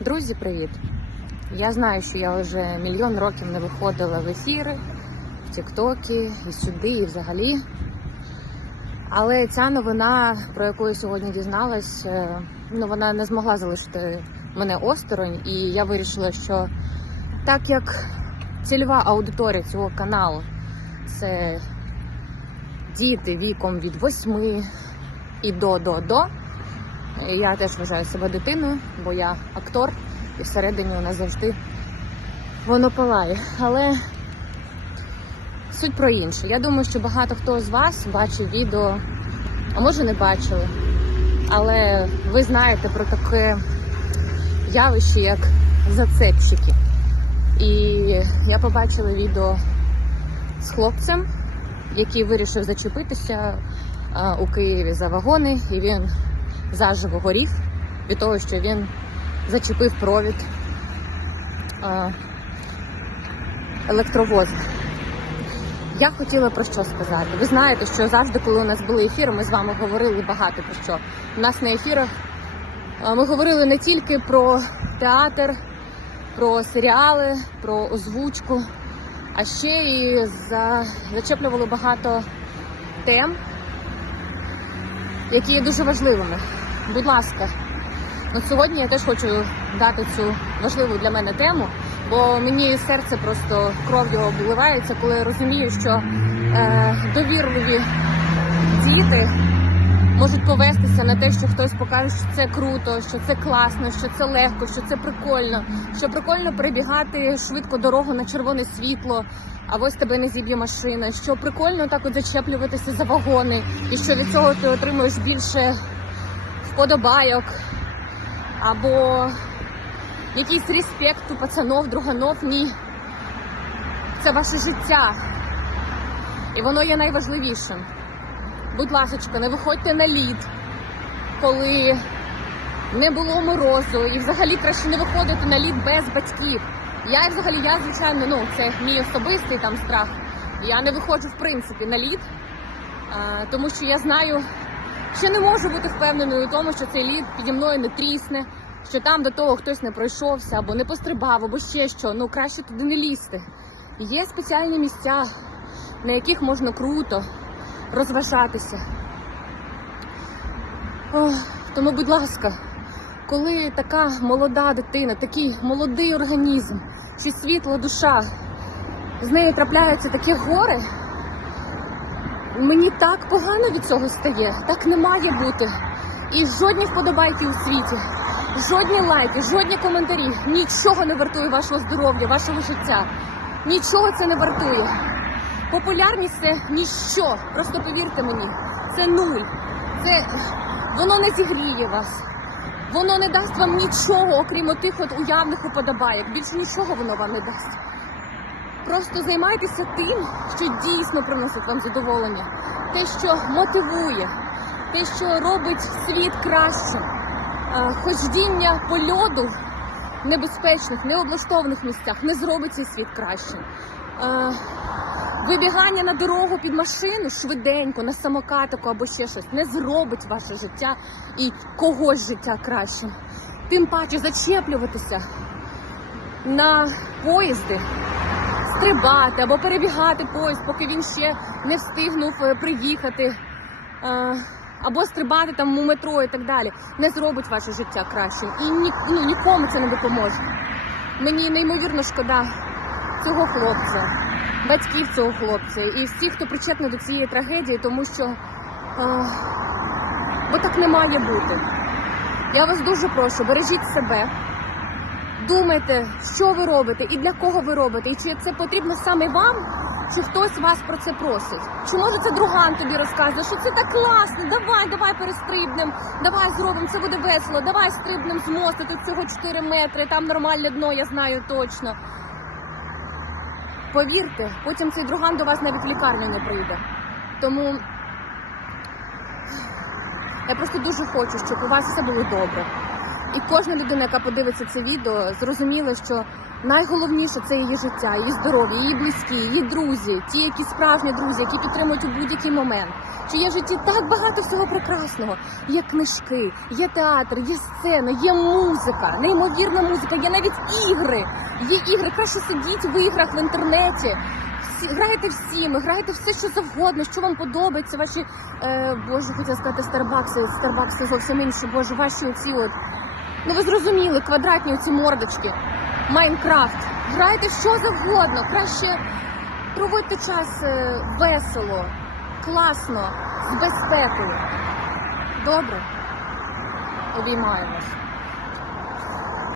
Друзі, привіт! Я знаю, що я вже мільйон років не виходила в ефіри, в Тіктокі, і сюди, і взагалі. Але ця новина, про яку я сьогодні дізналась, е, ну вона не змогла залишити мене осторонь, і я вирішила, що так як цільова аудиторія цього каналу це діти віком від 8 і до до до. Я теж вважаю себе дитиною, бо я актор, і всередині у нас завжди воно палає. Але суть про інше. Я думаю, що багато хто з вас бачив відео, а може не бачили. Але ви знаєте про таке явище, як зацепщики. І я побачила відео з хлопцем, який вирішив зачепитися у Києві за вагони, і він заживо горів від того, що він зачепив провід а, електровоза. Я хотіла про що сказати. Ви знаєте, що завжди, коли у нас були ефіри, ми з вами говорили багато про що. У нас на ефірах ми говорили не тільки про театр, про серіали, про озвучку, а ще і за... зачеплювали багато тем, які є дуже важливими. Будь ласка, От сьогодні я теж хочу дати цю важливу для мене тему, бо мені серце просто кров'ю обливається, коли розумію, що е, довірливі діти можуть повестися на те, що хтось покаже, що це круто, що це класно, що це легко, що це прикольно, що прикольно перебігати швидко дорогу на червоне світло, а ось тебе не зіб'є машина, що прикольно так от зачеплюватися за вагони, і що від цього ти отримуєш більше вподобайок, або якийсь респект у пацанов, друганов. Ні. Це ваше життя. І воно є найважливішим. Будь ласка, не виходьте на лід, коли не було морозу, і взагалі краще не виходити на лід без батьків. Я взагалі, я звичайно, ну це мій особистий там страх. Я не виходжу в принципі на лід, а, тому що я знаю, що не можу бути впевненою у тому, що цей лід піді мною не трісне, що там до того хтось не пройшовся або не пострибав, або ще що. Ну краще туди не лізти. Є спеціальні місця, на яких можна круто розважатися. Ох, тому, будь ласка, коли така молода дитина, такий молодий організм, чи світла душа, з нею трапляється таке горе, мені так погано від цього стає, так не має бути. І жодні вподобайки у світі, жодні лайки, жодні коментарі, нічого не вартує вашого здоров'я, вашого життя. Нічого це не вартує. Популярність це ніщо. Просто повірте мені, це нуль. Це воно не зігріє вас. Воно не дасть вам нічого, окрім отих от уявних уподобайок. Більше нічого воно вам не дасть. Просто займайтеся тим, що дійсно приносить вам задоволення, те, що мотивує, те, що робить світ кращим. Ходіння по льоду в небезпечних, необлаштованих місцях не зробить цей світ кращим. Вибігання на дорогу під машину швиденько, на самокатику або ще щось не зробить ваше життя і когось життя кращим. Тим паче зачеплюватися на поїзди, стрибати або перебігати поїзд, поки він ще не встигнув е, приїхати, е, або стрибати там у метро і так далі, не зробить ваше життя кращим. І ні, ну, нікому це не допоможе. Мені неймовірно шкода цього хлопця, батьків цього хлопця і всіх, хто причетний до цієї трагедії, тому що е, бо так не має бути. Я вас дуже прошу, бережіть себе, думайте, що ви робите і для кого ви робите, і чи це потрібно саме вам, чи хтось вас про це просить. Чи може це друган тобі розказує, що це так класно, давай, давай перестрибнем, давай зробимо, це буде весело, давай стрибнем з мосту, тут всього 4 метри, там нормальне дно, я знаю точно. Повірте, потім цей друган до вас навіть в лікарню не прийде. Тому я просто дуже хочу, щоб у вас все було добре. І кожна людина, яка подивиться це відео, зрозуміла, що найголовніше це її життя, її здоров'я, її близькі, її друзі, ті, які справжні друзі, які підтримують у будь-який момент. Що є в житті так багато всього прекрасного. Є книжки, є театр, є сцена, є музика, неймовірна музика, є навіть ігри. Є ігри, краще сидіть в іграх в інтернеті. Всі, грайте всіми, грайте все, що завгодно, що вам подобається. Ваші е, боже, хотіла сказати старбакси, старбакси зовсім інші, боже, ваші оці от. Ну ви зрозуміли, квадратні оці мордочки. Майнкрафт. Грайте що завгодно. Краще проводьте час е, весело, класно, з безпекою. Добре? Обіймаємось.